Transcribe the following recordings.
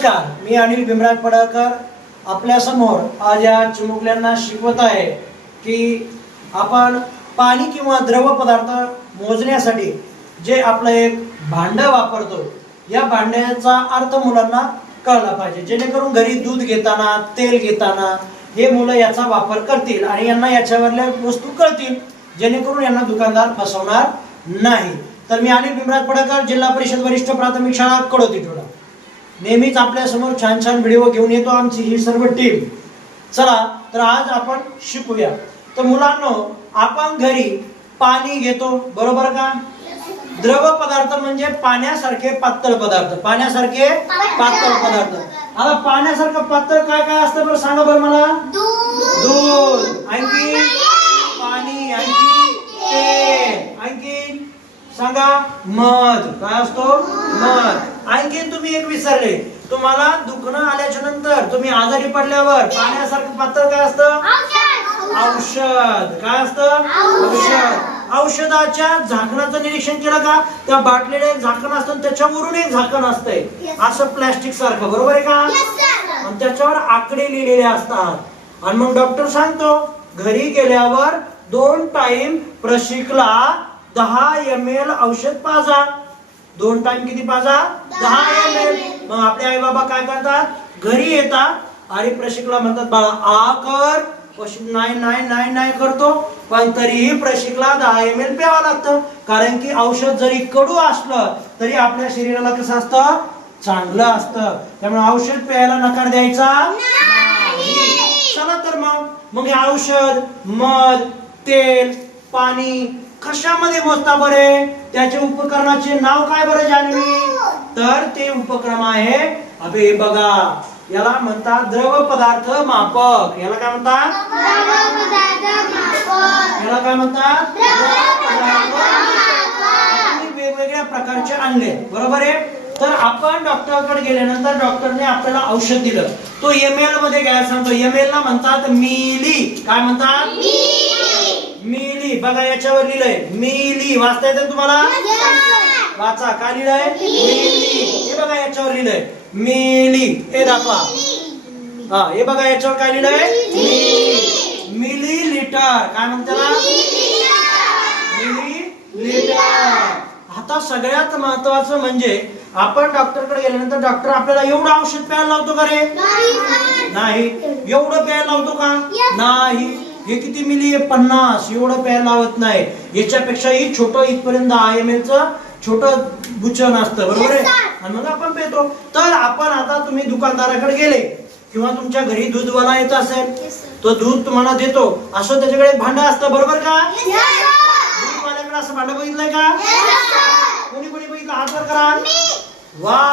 नमस्कार मी अनिल भीमराज पडळकर. आपल्यासमोर आज या चिमुकल्यांना शिकवत आहे की आपण पाणी किंवा द्रव पदार्थ मोजण्यासाठी जे आपलं एक भांडं वापरतो या भांड्याचा अर्थ मुलांना कळला पाहिजे. जेणेकरून घरी दूध घेताना तेल घेताना हे मुलं याचा वापर करतील आणि यांना याच्यावरल्या वस्तू कळतील जेणेकरून यांना दुकानदार फसवणार नाही. तर मी अनिल भीमराज पडळकर जिल्हा परिषद वरिष्ठ प्राथमिक शाळा कडोती टोळा नेहमीच आपल्यासमोर छान छान व्हिडिओ घेऊन येतो आमची ही सर्व टीम चला तर आज आपण शिकूया. तर मुलांनो आपण घरी पाणी घेतो बरोबर का? द्रव पदार्थ म्हणजे पाण्यासारखे पातळ पदार्थ. पाण्यासारखे पातळ पदार्थ. आता पाण्यासारखं पातळ काय काय असतं बरं सांगा बरं मला? दूध. आणखी? पाणी. आणखी? तेल. सांगा मध. काय असतो? मध. आणखीन तुम्ही एक विसरले. तुम्हाला दुखणं आल्याच्यानंतर तुम्ही आजारी पडल्यावर पाण्यासारखं पातळ काय असतं? औषध. काय असतं? औषध. औषधाच्या झाकणाचं निरीक्षण केलं का? त्या बाटलीला एक झाकण असतं त्याच्यावरून एक झाकण असतंय. असं प्लॅस्टिक सारखं. बरोबर आहे का? आणि त्याच्यावर आकडे लिहिलेले असतात. आणि मग डॉक्टर सांगतो घरी गेल्यावर दोन टाइम प्रशिकला दहा एम एल औषध पाजा. दोन टाइम किती पाजा? दहा एम एल मग आपले आई बाबा काय करतात? घरी येतात आणि प्रशिकला म्हणतात बाळा आ कर. नाही नाही नाही नाही करतो. पण तरीही प्रशिकला दहा एम एल प्यावं लागतं. कारण की औषध जरी कडू असलं तरी आपल्या शरीराला कसं असतं? चांगलं असतं. त्यामुळे औषध प्यायला नकार द्यायचा. चला तर मग. मग हे औषध मध तेल पाणी कशामध्ये मोजता बरे? त्याचे उपकरणाचे नाव काय बरं जान्हवी तर ते उपक्रम आहे अबे हे बघा याला म्हणतात द्रव पदार्थ मापक. याला काय म्हणतात? याला काय म्हणतात? द्रव पदार्थ आणि वेगवेगळ्या प्रकारचे आणले बरोबर आहे? तर आपण डॉक्टरकडे गेल्यानंतर डॉक्टरने आपल्याला औषध दिलं. तो एम एलमध्ये घ्यायला सांगतो. एम एल ला म्हणतात मिली. काय म्हणतात? मिली. बघा याच्यावर लिहिलंय. मिली वाचता येते तुम्हाला? वाचा. काय लिहिलंय? मिली हे बघा याच्यावर लिहिलंय. मिली हे दाखवा. हा हे बघा याच्यावर काय लिहिलंय? Milli millilitre. काय म्हणतात मिली लिटर. आता सगळ्यात महत्वाचं म्हणजे आपण डॉक्टरकडे गेल्यानंतर डॉक्टर आपल्याला एवढं औषध प्यायला लावतो का रे? नाही एवढं प्यायला लावतो का? नाही. हे किती मिली? आहे पन्नास. एवढं प्यायला लावत नाही. याच्यापेक्षाही छोट इथपर्यंत दहा एम एल च छोट बुचन असतं बरोबर आहे? आणि मग आपण पितो. तर आपण आता तुम्ही दुकानदाराकडे गेले किंवा तुमच्या घरी दूधवाला येत असेल तो दूध तुम्हाला देतो. असं त्याच्याकडे भांड असतं. बरोबर का? दूधवाल्याकडे असं भांड बघितलंय का? कोणी कोणी बघितलं? हात वर करा. वा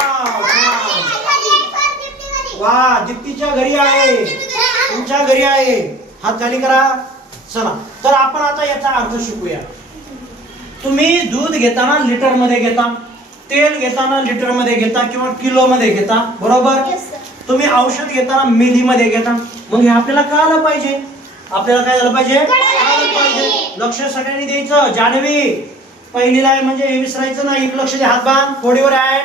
वा दीप्तीच्या घरी आहे. तुमच्या घरी आहे. हात खाली करा. चला. तर आपण आता याचा अर्थ शिकूया. तुम्ही दूध घेताना लिटरमध्ये घेता तेल घेताना लिटरमध्ये घेता किंवा किलो मध्ये घेता बरोबर? तुम्ही औषध घेताना मिली मध्ये घेता. मग हे आपल्याला कळालं पाहिजे. आपल्याला काय झालं पाहिजे? कळालं पाहिजे. लक्ष सगळ्यांनी द्यायचं. जान्हवी पहिलीला आहे म्हणजे हे विसरायचं नाही. एक लक्ष द्या. हात बांध थोडीवर आहे.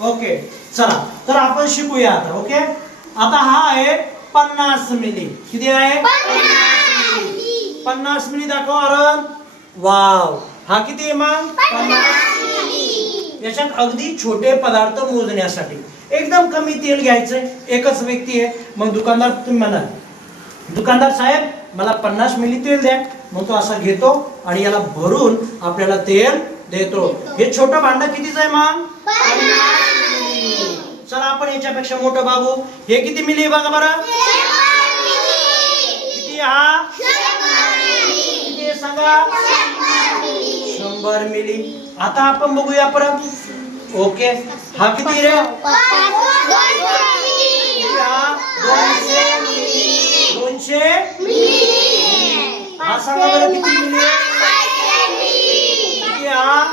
ओके चला. तर आपण शिकूया आता. ओके आता हा आहे पन्नास मिली किती आहे? पन्नास. मिली दाखव अरण वाव. हा किती आहे मग पन्नास याच्यात अगदी छोटे पदार्थ मोजण्यासाठी. एकदम कमी तेल घ्यायचंय एकच व्यक्ती आहे. मग दुकानदार तुम्ही म्हणा. दुकानदार साहेब मला पन्नास मिली तेल द्या. मग तो असा घेतो आणि याला भरून आपल्याला तेल देतो. हे छोटं भांड कितीच आहे मग चला आपण याच्यापेक्षा मोठं बाबू हे किती मिली आहे बघा बरं? किती हा? किती आहे सांगा? शंभर मिली. आता आपण बघूया परत. ओके. हा किती रे? दोनशे. दोनशे? हा सांगा बरं किती मिली किती हा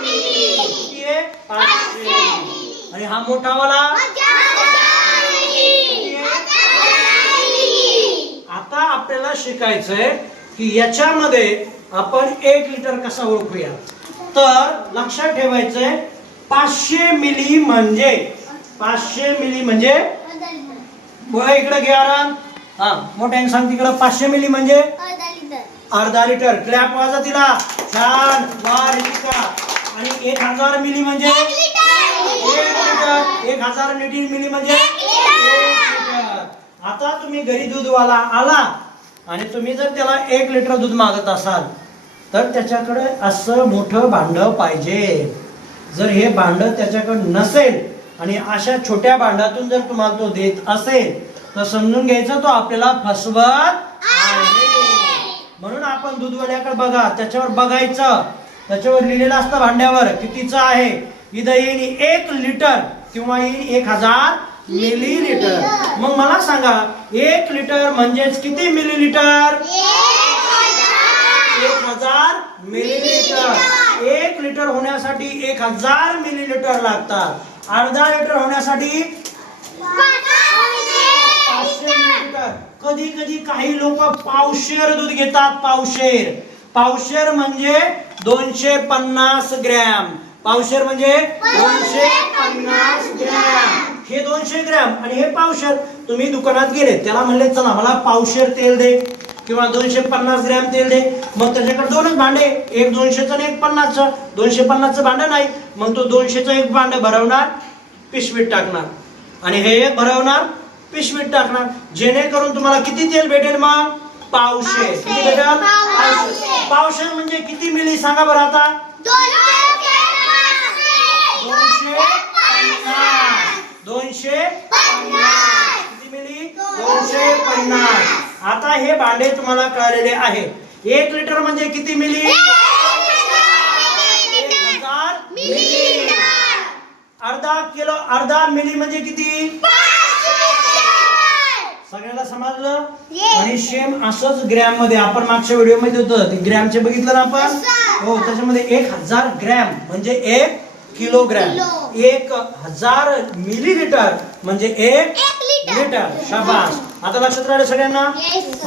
किती आहे पाचशे आणि हा मोठावाला आता आपल्याला शिकायचंय की याच्यामध्ये आपण एक लिटर कसा ओळखूया? तर लक्षात ठेवायचंय पाचशे मिली म्हणजे पाचशे मिली म्हणजे? बघा इकडे घ्या आराम. हा मोठ्याने सांग तिकडं पाचशे मिली म्हणजे? अर्धा लिटर. क्लॅप वाजा तिला. छान. वार आणि एक हजार मिली म्हणजे? एक लिटर एक हजार मिली मिली म्हणजे लिटर. आता तुम्ही घरी दूधवाला आला आणि तुम्ही जर त्याला एक लिटर दूध मागत असाल तर त्याच्याकडे असं मोठं भांड पाहिजे. जर हे भांड त्याच्याकडे नसेल आणि अशा छोट्या भांडातून जर तुम्हाला तो देत असेल तर समजून घ्यायचं तो आपल्याला फसवत म्हणून आपण दूधवाल्याकडे बघा त्याच्यावर बघायचं. त्याच्यावर लिहिलेलं असतं भांड्यावर कितीचं आहे? इथं येईल एक लिटर. किंवा येईल एक हजार मिली लिटर मग मला सांगा एक लिटर म्हणजेच किती मिली लिटर एक हजार मिलीलिटर एक लिटर होण्यासाठी एक हजार मिलीलिटर लागतात. अर्धा लिटर होण्यासाठी कधी कधी काही लोक पावशेर दूध घेतात पावशेर. पावशेर म्हणजे दोनशे पन्नास ग्रॅम. पावशेर म्हणजे दोनशे पन्नास ग्रॅम. हे दोनशे ग्रॅम आणि हे पावशेर तुम्ही दुकानात गेले त्याला म्हणले चला मला पावशेर तेल दे किंवा दोनशे पन्नास ग्रॅम तेल दे. मग त्याच्याकडे दोनच भांडे एक दोनशेचं आणि एक पन्नासचं. दोनशे पन्नासचं भांडं नाही मग तो दोनशेचं एक भांडं भरवणार पिशवीत टाकणार. आणि हे एक भरवणार पिशवीत टाकणार. जेणेकरून तुम्हाला किती तेल भेटेल मग? पावशे किती भेटेल? पावशे पावशे म्हणजे किती मिली? सांगा बरं आता. दोनशे पन्नास. दोनशे पन्नास. किती मिली? दोनशे पन्नास. आता हे भांडे तुम्हाला कळलेले आहे. एक लिटर म्हणजे किती मिली? एक हजार मिली अर्धा किलो अर्धा मिली म्हणजे किती? सगळ्याला समजलं? आणि सेम असंच ग्रॅममध्ये आपण मागच्या व्हिडिओमध्ये होतं ग्रॅमचे बघितलं ना आपण? हो त्याच्यामध्ये एक हजार ग्रॅम म्हणजे एक किलोग्रॅम. किलो. एक हजार मिलीलिटर म्हणजे एक लिटर. शाबास. आता लक्षात राहिलं सगळ्यांना.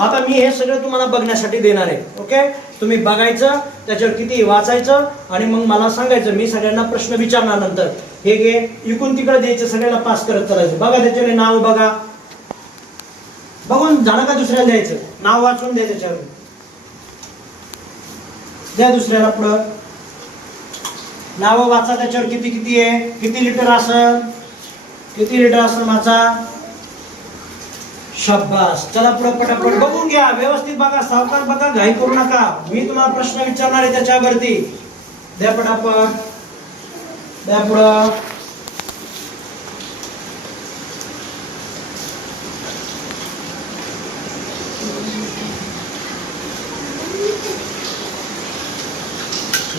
आता मी हे सगळं तुम्हाला बघण्यासाठी देणार आहे. ओके? तुम्ही बघायचं त्याच्यावर किती वाचायचं आणि मग मला सांगायचं मी सगळ्यांना प्रश्न विचारणार नंतर. हे घे. इकून तिकडे द्यायचं सगळ्यांना पास करत चालायचं. बघा त्याच्यावर नाव बघा. बघून झालं का दुसऱ्याला द्यायचं? नाव वाचून द्या त्याच्यावर. द्या दुसऱ्याला पुढं. नाव वाचा त्याच्यावर किती किती आहे किती लिटर असल? किती लिटर असल माझा? शब्बास चला पुढे पटापट. बघून घ्या. व्यवस्थित बघा. सावकार बघा. घाई करू नका. मी तुम्हाला प्रश्न विचारणार आहे त्याच्यावरती. द्या पटापट. द्या पुढं.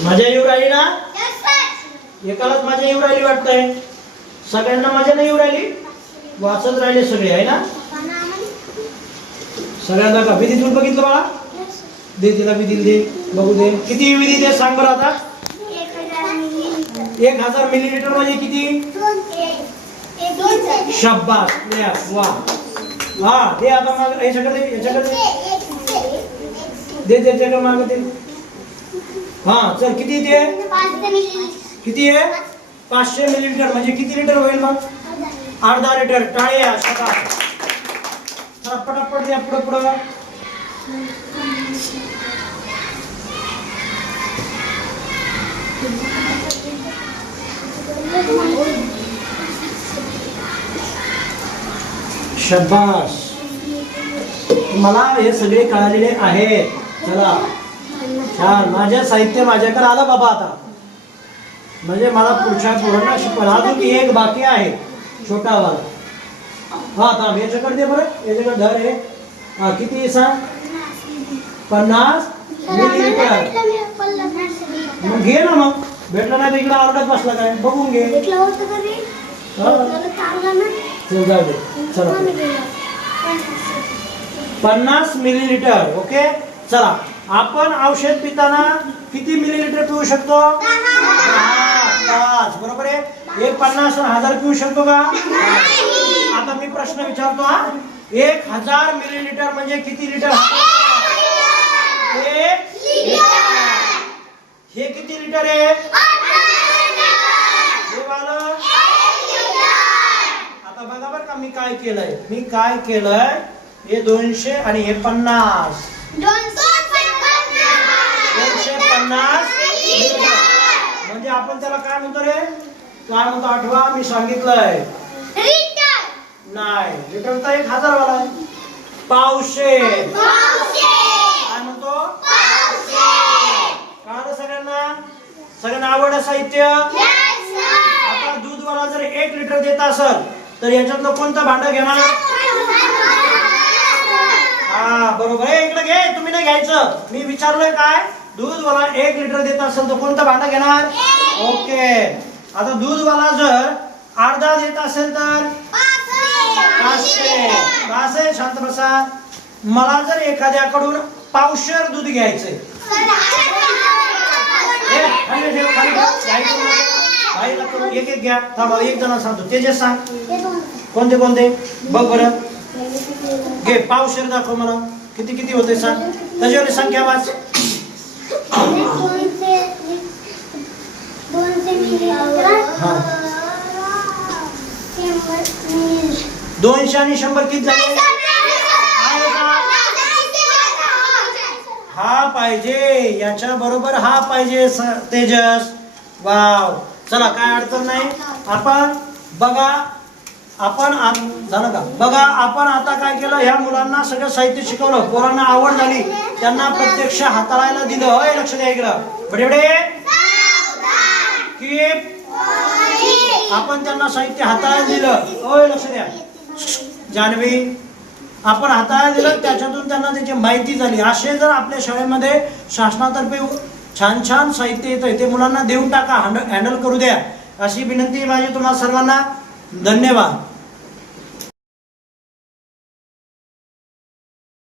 मजा येऊ राहिली ना? एकालाच मजा येऊ राहिली वाटतंय. सगळ्यांना मजा नाही येऊ राहिली? वाचत राहिले सगळे आहे ना? सगळ्यांना का? विधी तून बघितलं बाळा? दे तिला विधी दे. बघू दे. किती विधी दे सांग बरं आता. एक हजार मिलीलिटर म्हणजे किती? शब्बास. वा. वा दे आता माग. याच्याकडे याच्याकडे दे. दे दे त्याच्याकडे माग दे. हा चल किती दे? किती आहे? पाचशे मिलीलिटर म्हणजे किती लिटर होईल मग? अर्धा लिटर टाळ्या सकाळ. पटापट द्या पुढं पुढं. शबास. मला हे सगळे कळालेले आहेत. चला. छान. माझ्या साहित्य माझ्याकडे आलं बाबा आता. म्हणजे मला पुढच्या पोरांना शिकवण अजून एक बाकी आहे. छोटा वाला हा थांब याच्याकडे दे बरं. याच्याकडे धर हे. हा किती सांग? पन्नास मिलीलिटर मग घे ना मग. भेटलं नाही तर इकडे आरडत बसला काय? बघून घे. चल जाऊ दे. चला. पन्नास मिलीलिटर ओके? चला. आपण औषध पिताना किती मिलीलिटर पिऊ शकतो? पाच बरोबर आहे? एक पन्नास हजार पिऊ शकतो का? आता मी प्रश्न विचारतो हा. एक हजार मिलीलिटर म्हणजे किती लिटर एक हे किती लिटर. आहे हे वालं काय केलंय. मी काय केलंय? हे दोनशे आणि हे पन्नास. दोनशे पन्नास. आपण त्याला काय म्हणतो रे? काय म्हणतो आठवा? मी सांगितलंय. नाही. लिटर तर एक हजार वाला आहे. पावशे. काय म्हणतो? कळालं सगळ्यांना? सगळ्यांना आवड साहित्य? आता दूधवाला जर एक लिटर देत असेल तर याच्यातलं कोणतं भांड घेणार? हा बरोबर. आहे इकडे घे. तुम्ही नाही घ्यायचं. मी विचारलंय काय? दूधवाला एक लिटर देत असेल तर कोणतं भांड घेणार? ओके. आता दूधवाला जर अर्धा देत असेल तर? पाचशे. पाचशे शांत बसा मला जर एखाद्याकडून पावशेर दूध घ्यायचंय. एक एक घ्या. थांबा एक जण सांगतो. ते जे सांग. कोणते कोणते? बघ बरं. घे पावशेर दाखव मला. किती किती होते सांग. त्याच्यावर संख्या वाच. दोनशे आणि शंभर किती झाले? हा पाहिजे. याच्या बरोबर हा पाहिजे तेजस. वाव. चला काय अडचण नाही. आपण बघा आपण झालं का? बघा आपण आता काय केलं? ह्या मुलांना सगळं साहित्य शिकवलं. पोरांना आवड झाली. त्यांना प्रत्यक्ष हाताळायला दिलं. हय लक्ष द्या इकडं. बडे बडे. की आपण त्यांना साहित्य हाताळायला दिलं. होय लक्ष द्या. जान्हवी आपण हाताळायला दिलं त्याच्यातून त्यांना त्याची माहिती झाली. असे जर आपल्या शाळेमध्ये शासनातर्फे छान छान साहित्य येतं ते मुलांना देऊन टाका हँडल करू द्या. अशी विनंती माझी तुम्हाला सर्वांना. धन्यवाद.